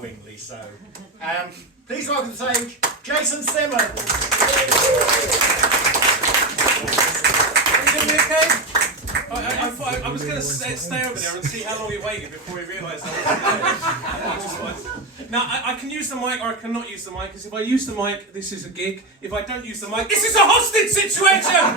So, please welcome to the stage, Jason Simmons. Are you doing me okay? I was going to stay over there and see how long he waited before he realised I was Now, I can use the mic or I cannot use the mic, because if I use the mic, this is a gig. If I don't use the mic, this is a hostage situation!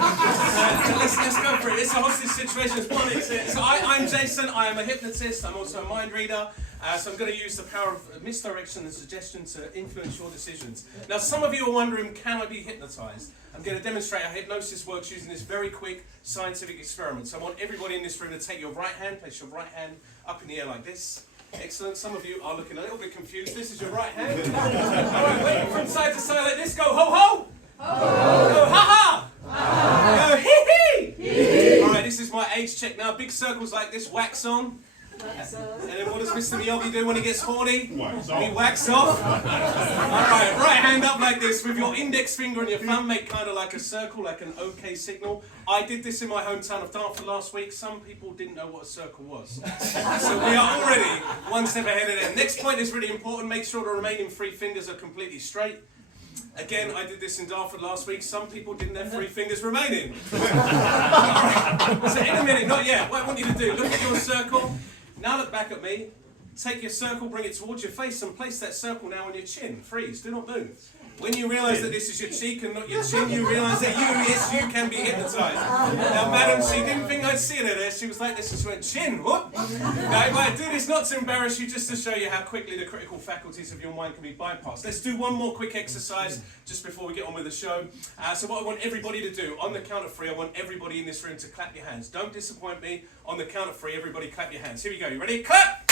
Let's go for it. It's a hostage situation. It's one. So I'm Jason. I am a hypnotist. I'm also a mind reader. So I'm going to use the power of misdirection and suggestion to influence your decisions. Now, some of you are wondering, can I be hypnotised? I'm going to demonstrate how hypnosis works using this very quick scientific experiment. So I want everybody in this room to take your right hand, place your right hand up in the air like this. Excellent. Some of you are looking a little bit confused. This is your right hand. All right, wait, from side to side like this. Go ho ho. Ho. Go ha ha. Go hee hee. All right, this is my age check now. Big circles like this, wax on. And then what does Mr. Miyagi do when he gets horny? Wax off. He whacks off. Alright, right hand up like this with your index finger and your thumb make kind of like a circle, like an OK signal. I did this in my hometown of Dartford last week. Some people didn't know what a circle was. So we are already one step ahead of them. Next point is really important. Make sure the remaining 3 fingers are completely straight. Again, I did this in Dartford last week. Some people didn't have 3 fingers remaining. Alright, so in a minute, not yet. What I want you to do, look at your circle. Now look back at me, take your circle, bring it towards your face and place that circle now on your chin. Freeze, do not move. When you realise that this is your cheek and not your chin, you realise that you can be hypnotised. Now madam, she didn't think I'd see her there, she was like this and she went, chin, what? Now if I do this not to embarrass you, just to show you how quickly the critical faculties of your mind can be bypassed. Let's do one more quick exercise just before we get on with the show. So what I want everybody to do, on the count of 3, I want everybody in this room to clap your hands. Don't disappoint me. On the count of 3, everybody clap your hands. Here we go, you ready? Clap!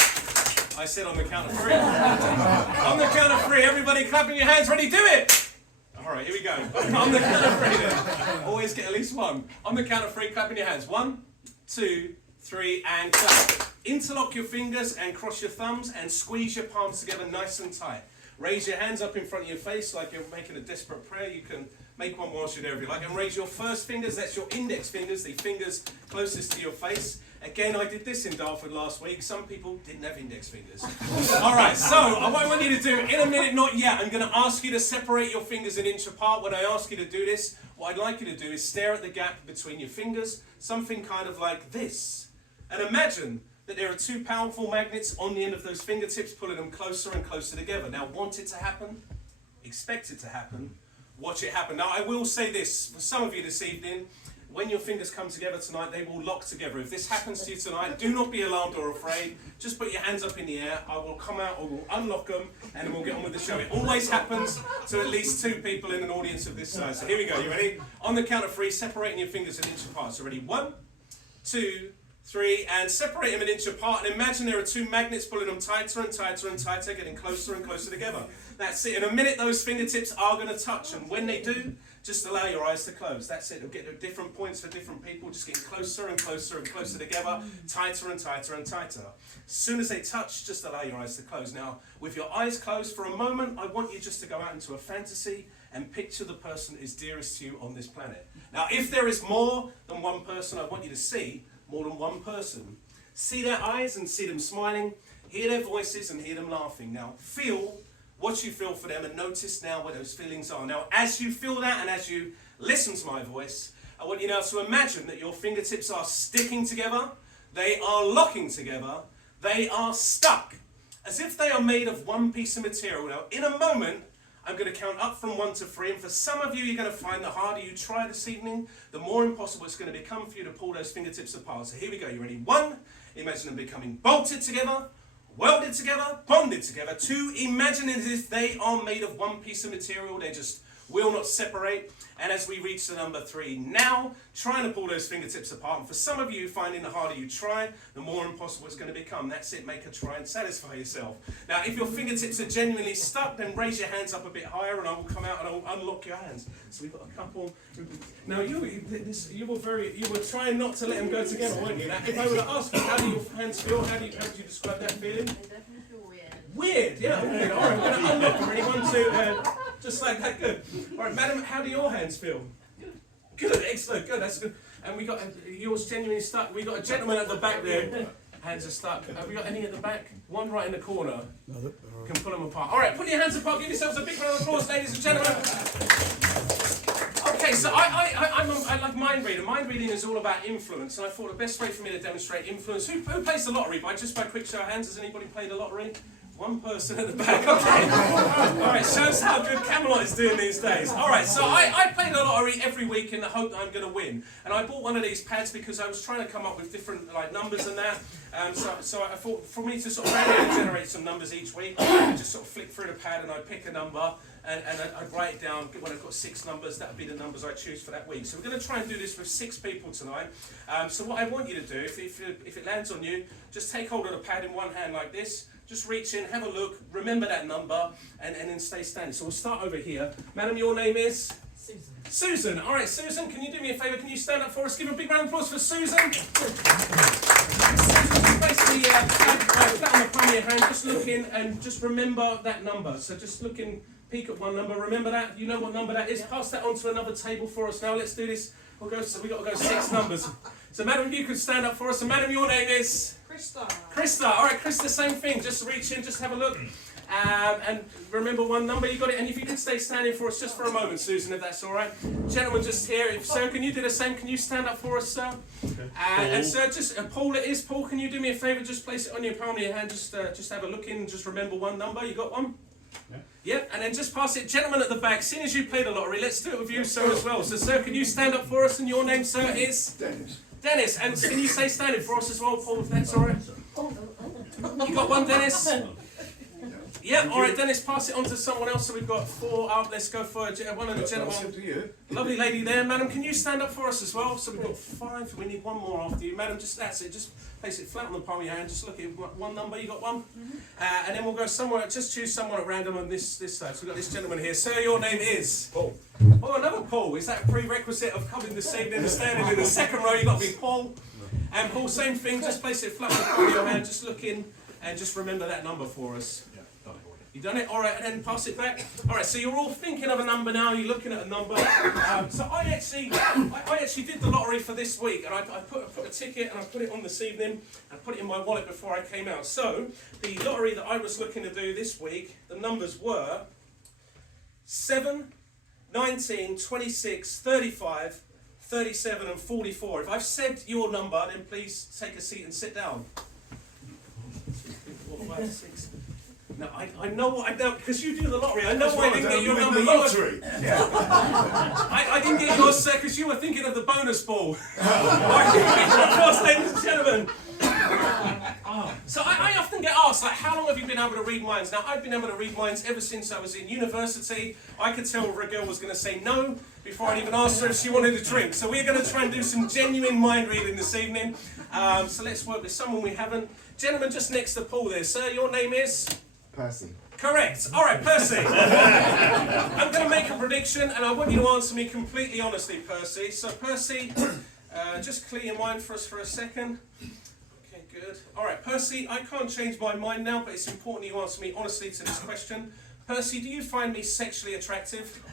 I said on the count of 3. On the count of 3, everybody clapping your hands. Ready? Do it! Alright, here we go. On the count of 3 then. Always get at least 1. On the count of 3, clapping your hands. 1, 2, 3, and clap. Interlock your fingers and cross your thumbs and squeeze your palms together nice and tight. Raise your hands up in front of your face like you're making a desperate prayer. You can make one whilst you're there if you like. And raise your first fingers, that's your index fingers, the fingers closest to your face. Again, I did this in Dartford last week. Some people didn't have index fingers. Alright, so what I want you to do, in a minute, not yet, I'm going to ask you to separate your fingers an inch apart. When I ask you to do this, what I'd like you to do is stare at the gap between your fingers, something kind of like this. And imagine that there are 2 powerful magnets on the end of those fingertips, pulling them closer and closer together. Now, want it to happen? Expect it to happen. Watch it happen. Now, I will say this, for some of you this evening, when your fingers come together tonight, they will lock together. If this happens to you tonight, do not be alarmed or afraid. Just put your hands up in the air. I will come out, I will unlock them, and then we'll get on with the show. It always happens to at least 2 people in an audience of this size. So here we go. You ready? On the count of 3, separating your fingers an inch apart. So ready? 1, 2, 3, and separate them an inch apart. And imagine there are 2 magnets pulling them tighter and tighter and tighter, getting closer and closer together. That's it. In a minute, those fingertips are going to touch. And when they do, just allow your eyes to close. That's it. It'll get to different points for different people, just getting closer and closer and closer together, tighter and tighter and tighter. As soon as they touch, just allow your eyes to close. Now, with your eyes closed for a moment, I want you just to go out into a fantasy and picture the person that is dearest to you on this planet. Now, if there is more than one person, I want you to see more than one person. See their eyes and see them smiling, hear their voices and hear them laughing. Now, feel what you feel for them and notice now where those feelings are. Now, as you feel that and as you listen to my voice, I want you now to imagine that your fingertips are sticking together, they are locking together, they are stuck, as if they are made of one piece of material. Now, in a moment, I'm going to count up from 1 to 3, and for some of you, you're going to find the harder you try this evening, the more impossible it's going to become for you to pull those fingertips apart. So here we go. You ready? 1, imagine them becoming bolted together, welded together, bonded together. 2, imagine it as if they are made of one piece of material. They just will not separate. And as we reach the number 3 now, trying to pull those fingertips apart. And for some of you, finding the harder you try, the more impossible it's going to become. That's it. Make a try and satisfy yourself. Now, if your fingertips are genuinely stuck, then raise your hands up a bit higher and I will come out and I will unlock your hands. So we've got a couple. Now, you were trying not to let them go together, weren't you? Now, if I were to ask you, how do your hands feel? How would you describe that feeling? They definitely feel weird. Weird, yeah. Okay. All right, we're going to unlock them. Ready? 1, 2, just like that. Good. All right, madam, how do your hands feel? Good, excellent, good. That's good. And we got yours genuinely stuck. We got a gentleman at the back there. Hands are stuck. Have we got any at the back? One right in the corner. Can pull them apart. All right, put your hands apart. Give yourselves a big round of applause, ladies and gentlemen. Okay, so I like mind reading. Mind reading is all about influence, and I thought the best way for me to demonstrate influence. Who plays the lottery? By quick show of hands, has anybody played the lottery? One person at the back, okay. Alright, shows how good Camelot is doing these days. Alright, so I play the lottery every week in the hope that I'm going to win. And I bought one of these pads because I was trying to come up with different numbers and that. So I thought for me to sort of randomly generate some numbers each week, I just sort of flick through the pad and I'd pick a number and I'd write it down. When I've got 6 numbers, that would be the numbers I choose for that week. So we're going to try and do this with 6 people tonight. So what I want you to do, if it lands on you, just take hold of the pad in one hand like this. Just reach in, have a look, remember that number, and then stay standing. So we'll start over here. Madam, your name is? Susan. Susan. All right, Susan, can you do me a favour? Can you stand up for us? Give a big round of applause for Susan. Susan, basically, flat on the palm of your hand, just look in and just remember that number. So just look in, peek at one number, remember that. You know what number that is. Pass that on to another table for us now. Let's do this. We've got to go 6 numbers. So, Madam, you could stand up for us. And, Madam, your name is? Krista. Krista. All right, Krista, same thing. Just reach in, just have a look. And remember one number. You got it. And if you could stay standing for us just for a moment, Susan, if that's all right. Gentlemen, just here. Sir, can you do the same? Can you stand up for us, sir? Okay. And, sir, just Paul, it is. Paul, can you do me a favour? Just place it on your palm of your hand. Just have a look in. Just remember one number. You got one? Yeah. Yep, and then just pass it. Gentlemen at the back, seeing as you played the lottery, let's do it with you, sir, as well. So, sir, can you stand up for us? And your name, sir, is? Dennis. Dennis, and can you stay standing for us as well, Paul, if that's all right? You got one, Dennis? Yep, all right, Dennis, pass it on to someone else. So we've got 4 up. Let's go for one of the gentlemen. Lovely lady there. Madam, can you stand up for us as well? So we've got 5. We need one more after you. Madam, just that's it. Just place it flat on the palm of your hand. Just look at one number. You got one? And then we'll go somewhere. Just choose someone at random on this side. So we've got this gentleman here. Sir, your name is? Paul. Oh, another Paul. Is that a prerequisite of coming this evening and standing in the second row? You've got to be Paul. And Paul, same thing. Just place it flat on the palm of your hand. Just look in and just remember that number for us. You done it? All right, and then pass it back. All right, so you're all thinking of a number now. You're looking at a number. So I actually did the lottery for this week, and I put a ticket and I put it on this evening. I put it in my wallet before I came out. So the lottery that I was looking to do this week, the numbers were 7, 19, 26, 35, 37, and 44. If I've said your number, then please take a seat and sit down. 4, 5, 6. No, I know what I know because you do the lottery. I know why I didn't get your number. Lottery. I didn't get yours, sir, because you were thinking of the bonus ball. Of course, ladies and gentlemen. So I often get asked, like, how long have you been able to read minds? Now, I've been able to read minds ever since I was in university. I could tell whether a girl was going to say no before I'd even asked her if she wanted a drink. So we're going to try and do some genuine mind reading this evening. So let's work with someone we haven't. Gentleman just next to Paul there. Sir, your name is? Percy. Correct. All right, Percy. I'm going to make a prediction, and I want you to answer me completely honestly, Percy. So, Percy, just clear your mind for us for a second. Okay, good. All right, Percy, I can't change my mind now, but it's important you answer me honestly to this question. Percy, do you find me sexually attractive?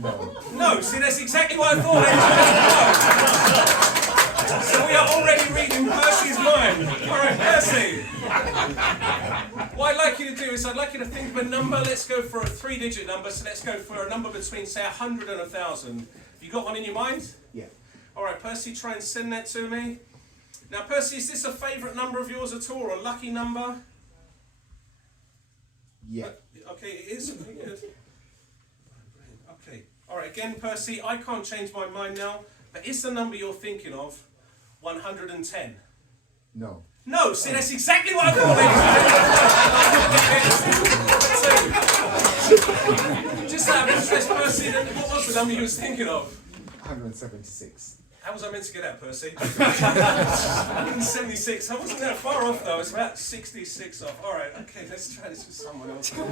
No. No, see, that's exactly what I thought. No. So we are already reading Percy's mind. All right, Percy. What I'd like you to do is I'd like you to think of a number. Let's go for a 3-digit number. So let's go for a number between, say, 100 and 1,000. Have you got one in your mind? Yeah. All right, Percy, try and send that to me. Now, Percy, is this a favourite number of yours at all, or a lucky number? Yeah. Okay, it is. Okay, good. Okay. All right, again, Percy, I can't change my mind now, but is the number you're thinking of 110? No. No, see, that's exactly what I thought. Just out of interest, Percy, what was the number you was thinking of? 176. How was I meant to get that, Percy? 176. I wasn't that far off, though. It's about 66 off. All right, okay, let's try this with someone else. The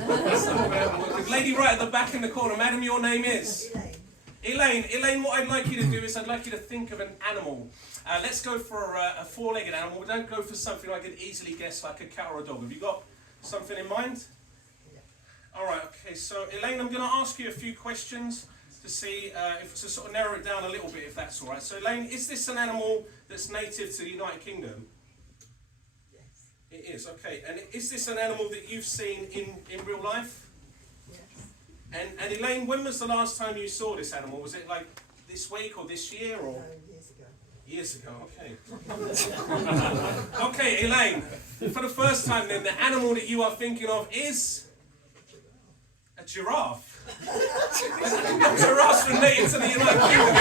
lady right at the back in the corner. Madam, your name is? Elaine. Elaine, what I'd like you to do is I'd like you to think of an animal. Let's go for a 4-legged animal. We don't go for something I could easily guess, like a cat or a dog. Have you got something in mind? All right, okay, so Elaine, I'm going to ask you a few questions to see if to sort of narrow it down a little bit, if that's all right. So, Elaine, is this an animal that's native to the United Kingdom? It is, okay. And is this an animal that you've seen in real life? Yes. And Elaine, when was the last time you saw this animal? Was it like this week or this year or? No, years ago. Years ago, okay. Okay, Elaine, for the first time then, the animal that you are thinking of is a giraffe. Giraffes related to the United Kingdom,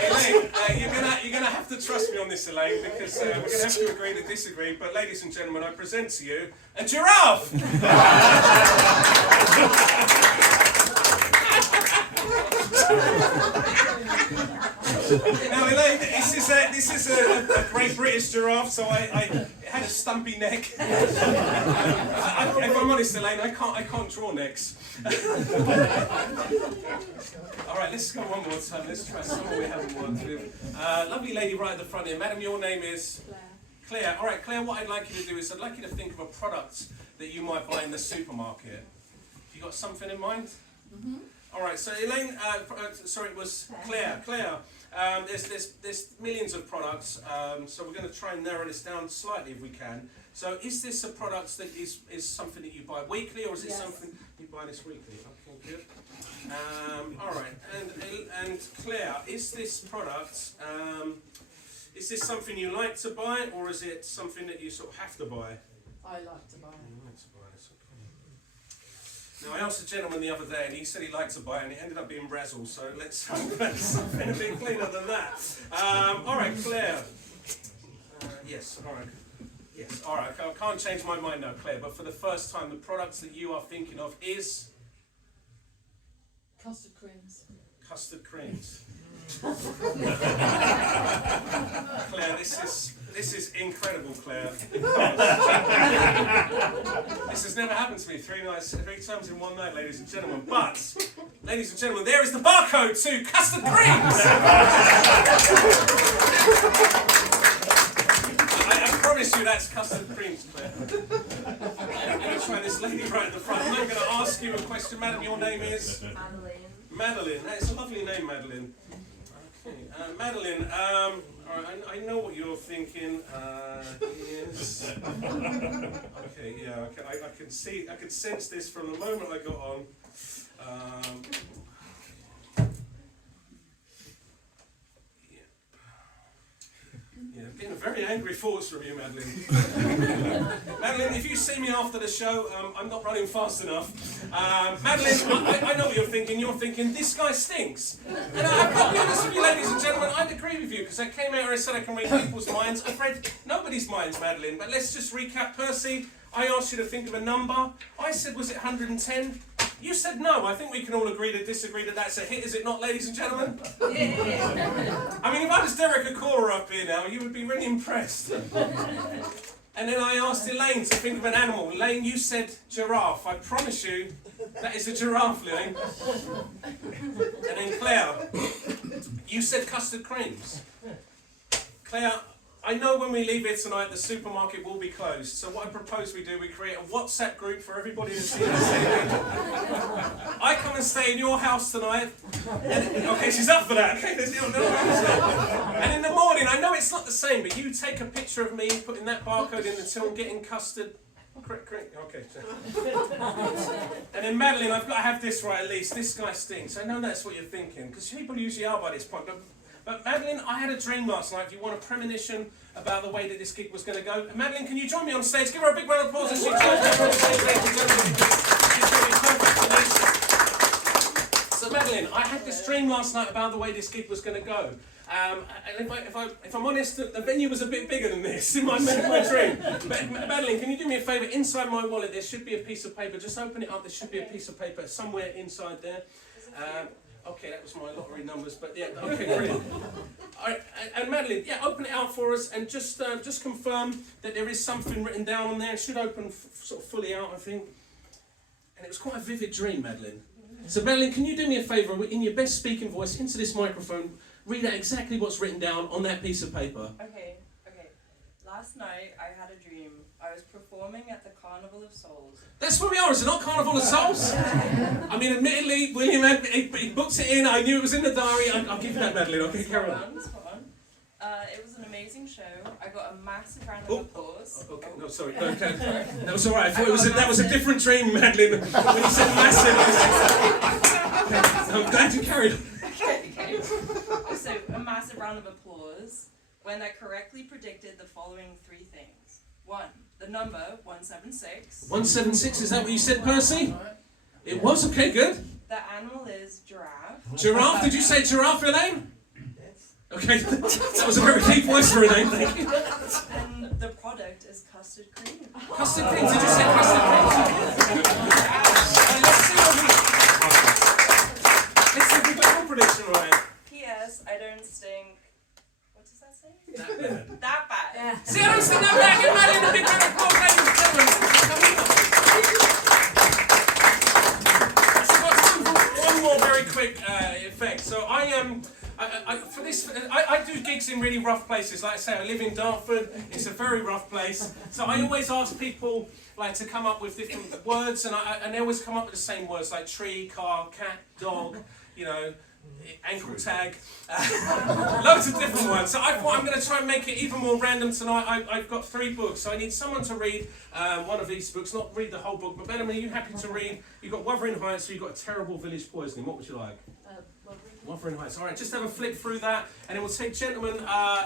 Elaine, you're gonna have to trust me on this, Elaine, because we're gonna have to agree to disagree. But ladies and gentlemen, I present to you a giraffe. Now, Elaine, this is a Great British giraffe, so it had a stumpy neck. If I'm honest, Elaine, I can't draw necks. All right, let's go one more time. Let's try someone we haven't worked with. Lovely lady right at the front here. Madam, your name is? Claire. Claire. All right, Claire, what I'd like you to do is I'd like you to think of a product that you might buy in the supermarket. Have you got something in mind? Mm-hmm. All right, so Elaine, sorry, it was Claire. Claire, there's millions of products, so we're going to try and narrow this down slightly if we can. So is this a product that is something that you buy weekly, or is it something you buy this weekly? Okay, good. All right, and Claire, is this product, is this something you like to buy, or is it something that you sort of have to buy? I like to buy it. You like to buy this, okay. Now, I asked a gentleman the other day, and he said he liked to buy it, and it ended up being Razzle, so let's hope that's something a bit cleaner than that. All right, Claire. Yes, all right. Yes, all right. I can't change my mind now, Claire, but for the first time, the products that you are thinking of is? Custard creams. Custard creams. Claire, this is incredible, Claire. This has never happened to me three times in one night, ladies and gentlemen. But, ladies and gentlemen, there is the barcode to custard creams. I promise you that's custard creams, Claire. I'm going to try this lady right at the front. I'm going to ask you a question, madam. Your name is? Madeline. Madeline. It's a lovely name, Madeline. Okay, Madeline, all right, I know what you're thinking. Yes. Okay, yeah, I can sense this from the moment I got on. Yeah, getting very angry thoughts from you, Madeline. Madeline, if you see me after the show, I'm not running fast enough. Madeline, I know what you're thinking. You're thinking, this guy stinks. And I've got to be honest with you, ladies and gentlemen, I'd agree with you, because I came out here and said I can read people's minds. I've read nobody's minds, Madeline, but let's just recap. Percy, I asked you to think of a number. I said, was it 110? You said no. I think we can all agree to disagree that that's a hit, is it not, ladies and gentlemen? Yeah. I mean, if I was Derek Acora up here now, you would be really impressed. And then I asked Elaine to think of an animal. Elaine, you said giraffe. I promise you, that is a giraffe, Elaine. And then Claire, you said custard creams. Claire, I know when we leave here tonight, the supermarket will be closed. So what I propose we do, we create a WhatsApp group for everybody to see this evening. I come and stay in your house tonight. And, okay, she's up for that. Okay, there's no and in the morning, I know it's not the same, but you take a picture of me putting that barcode in the till, getting custard. Okay. And then Madeline, I've got to have this right at least. This guy stinks. I know that's what you're thinking, because people usually are by this point. But Madeline, I had a dream last night. If you want a premonition about the way that this gig was going to go, Madeline, can you join me on stage? Give her a big round of applause as she joins me on stage, ladies and gentlemen. She's going to be perfect for this. So Madeline, I had this dream last night about the way this gig was going to go. And if I'm honest, the venue was a bit bigger than this in my dream. But Madeline, can you do me a favour? Inside my wallet, there should be a piece of paper. Just open it up. There should be a piece of paper somewhere inside there. Okay, that was my lottery numbers, but yeah, okay, brilliant. Alright, and Madeline, yeah, open it out for us and just confirm that there is something written down on there. It should open sort of fully out, I think. And it was quite a vivid dream, Madeline. So Madeline, can you do me a favour, in your best speaking voice, into this microphone, read out exactly what's written down on that piece of paper. Okay. Last night I had a dream. I was performing at the Carnival of Souls. That's where we are, is it not Carnival of Souls? I mean, admittedly, William he booked it in, I knew it was in the diary. I'll give you that, Madeline, okay, carry on. Spot on. It was an amazing show. I got a massive round of applause. Okay, no, sorry. Okay. That was alright. I thought that was a different dream, Madeline. When you said massive, I'm glad you carried on. Okay. So, a massive round of applause when I correctly predicted the following three things. 1. The number 176. 176, is that what you said, Percy? It was, okay, good. The animal is giraffe. Giraffe, did you say giraffe, Elaine? Okay, that was a very deep voice for Elaine, thank you. And the product is custard cream. Custard cream, did you say custard cream? Let's see if we've got your prediction right. P.S. I don't stink. What does that say? That bad. That bad. Yeah. See, I don't stink that bad. Get Madeline a big round of applause, ladies and gentlemen. So I've got time for one more very quick effect. So I do gigs in really rough places. Like I say, I live in Dartford. It's a very rough place. So I always ask people like to come up with different words, and they always come up with the same words like tree, car, cat, dog, you know, ankle tag, loads of different ones. So I thought I'm going to try and make it even more random tonight. I've got 3 books, so I need someone to read one of these books, not read the whole book. But Madam, are you happy to read? You've got Wuthering Heights, so you've got A Terrible Village Poisoning. What would you like? Wuthering Heights. All right, just have a flick through that, and then we'll take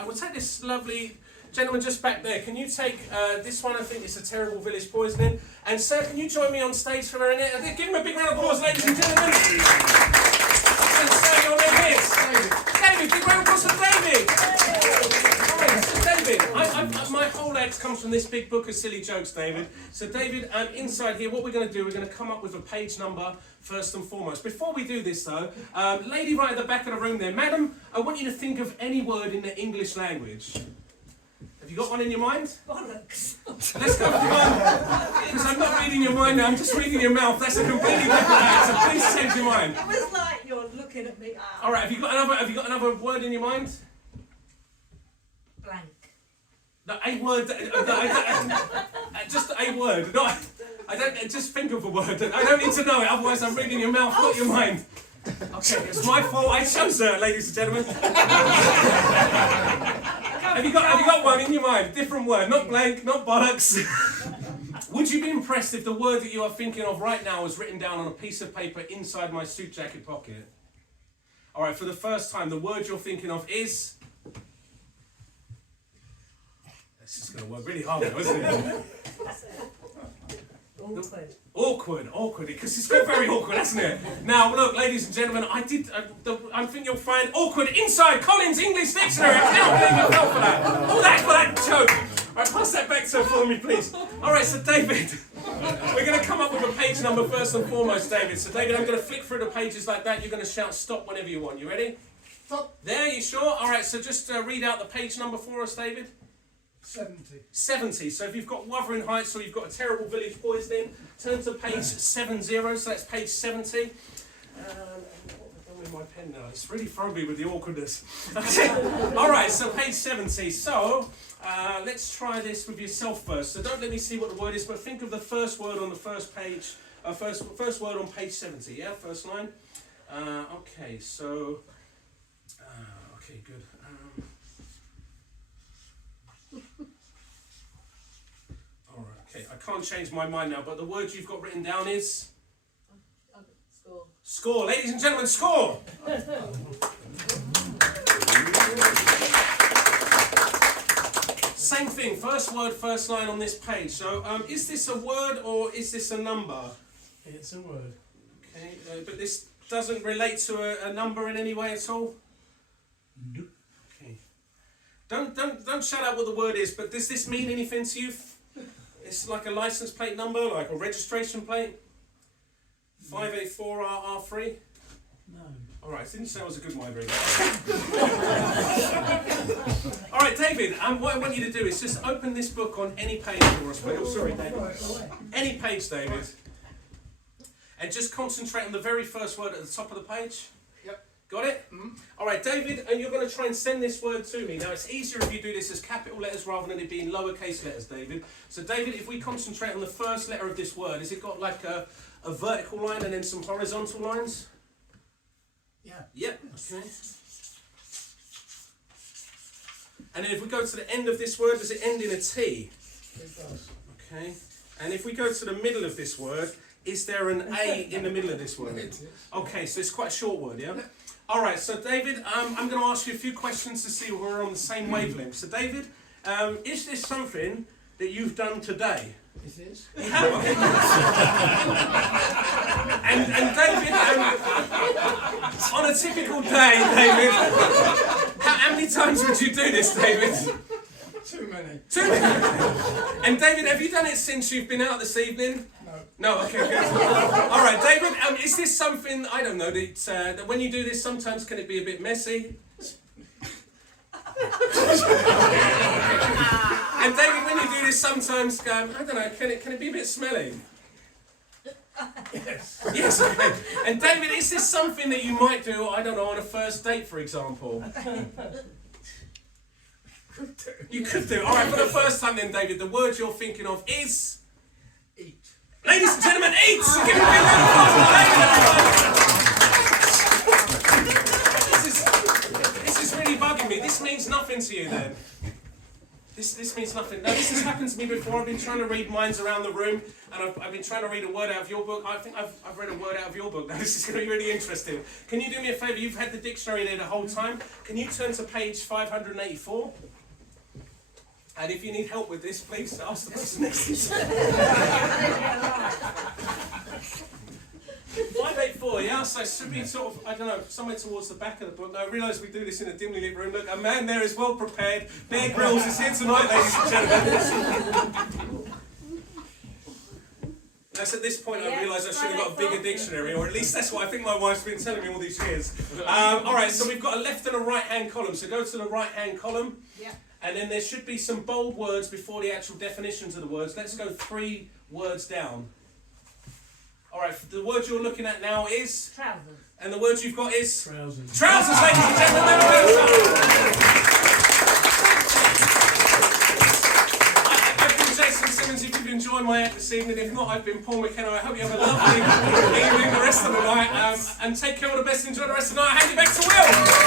we'll take this lovely gentleman just back there. Can you take this one? I think it's A Terrible Village Poisoning. And sir, can you join me on stage for a minute? Give him a big round of applause, ladies and gentlemen. Sir, your name is David. Big round of applause for David. All right, so David, my whole ex comes from this big book of silly jokes, David. So David, inside here, what we're going to do, we're going to come up with a page number first and foremost. Before we do this though, lady right at the back of the room there, madam, I want you to think of any word in the English language. Have you got one in your mind? Bollocks. Let's go for one. Because I'm not reading your mind now, I'm just reading your mouth. That's a completely different act, so please change your mind. It was like you're looking at me. Alright, have you got another word in your mind? Blank. No, a word. Just a word. No, I don't. Just think of a word. I don't need to know it. Otherwise, I'm reading your mouth, not your mind. Okay, it's my fault. I chose her, ladies and gentlemen. Have you got one in your mind? Different word. Not blank. Not bollocks. Would you be impressed if the word that you are thinking of right now was written down on a piece of paper inside my suit jacket pocket? All right. For the first time, the word you're thinking of is. This is going to work really hard now, isn't it? Awkward, because it's got very awkward, hasn't it? Now, look, ladies and gentlemen, I think you'll find awkward inside Collins' English Dictionary. I cannot believe I fell for that. All that for that joke. All right, pass that back to her for me, please. All right, so David, we're going to come up with a page number first and foremost, David. So, David, I'm going to flick through the pages like that. You're going to shout stop whenever you want. You ready? Stop. There, you sure? All right, so just read out the page number for us, David. 70. So if you've got Wuthering Heights or you've got A Terrible Village Poisoning, turn to page 70. So that's page 70. What have I done with my pen now? It's really thrown me with the awkwardness. Okay. All right. So page 70. So let's try this with yourself first. So don't let me see what the word is, but think of the first word on the first page. First word on page 70. Yeah. First line. Okay. So. Okay. Good. Alright, okay, I can't change my mind now, but the word you've got written down is? Score. Score. Ladies and gentlemen, score! Same thing, first word, first line on this page. So, is this a word or is this a number? It's a word. Okay, but this doesn't relate to a number in any way at all? Nope. Okay. Don't shout out what the word is, but does this mean anything to you? It's like a license plate number, like a registration plate? 584RR3? No. Alright, didn't say I was a good mind reader. Alright, David, what I want you to do is just open this book on any page for us. Oh, sorry, David. Any page, David. And just concentrate on the very first word at the top of the page. Yep. Got it? All right, David, and you're going to try and send this word to me. Now, it's easier if you do this as capital letters rather than it being lowercase letters, David. So, David, if we concentrate on the first letter of this word, has it got like a vertical line and then some horizontal lines? Yeah. Yep. Okay. And then if we go to the end of this word, does it end in a T? It does. Okay. And if we go to the middle of this word, is there an A in the middle of this word? It is. Okay, so it's quite a short word, yeah? All right, so David, I'm going to ask you a few questions to see if we're on the same wavelength. So David, is this something that you've done today? It is. You have, okay. and David, on a typical day, David, how many times would you do this, David? Too many. Two. And David, have you done it since you've been out this evening? No. No, okay, good. All right, David, is this something, I don't know, that when you do this, sometimes can it be a bit messy? And David, when you do this, sometimes, I don't know, can it be a bit smelly? Yes. Yes, okay. And David, is this something that you might do, I don't know, on a first date, for example? Could do. You could do. All right, for the first time then, David, the word you're thinking of is... Eat. Ladies and gentlemen, eat! Give me a big round of applause for David, everyone. This is really bugging me. This means nothing to you then. This means nothing. Now, this has happened to me before. I've been trying to read minds around the room, and I've been trying to read a word out of your book. I think I've read a word out of your book. Now, this is going to be really interesting. Can you do me a favour? You've had the dictionary there the whole time. Can you turn to page 584? And if you need help with this, please ask the person next to you. 584, yeah? So it should be sort of, I don't know, somewhere towards the back of the book. Now, I realise we do this in a dimly lit room. Look, a man there is well prepared. Bear Grylls is here tonight, ladies and gentlemen. That's at this point I realise I should have got a bigger dictionary, or at least that's what I think my wife's been telling me all these years. All right, so we've got a left and a right-hand column. So go to the right-hand column. Yeah. And then there should be some bold words before the actual definitions of the words. Let's go 3 words down. All right, the word you're looking at now is... Trousers. And the word you've got is... Trousers. Trousers, ladies and gentlemen. I've been Jason Simmons. If you've enjoyed my act this evening, if not, I've been Paul McKenna. I hope you have a lovely evening the rest of the night. And take care, all the best. Enjoy the rest of the night. I hand you back to Will.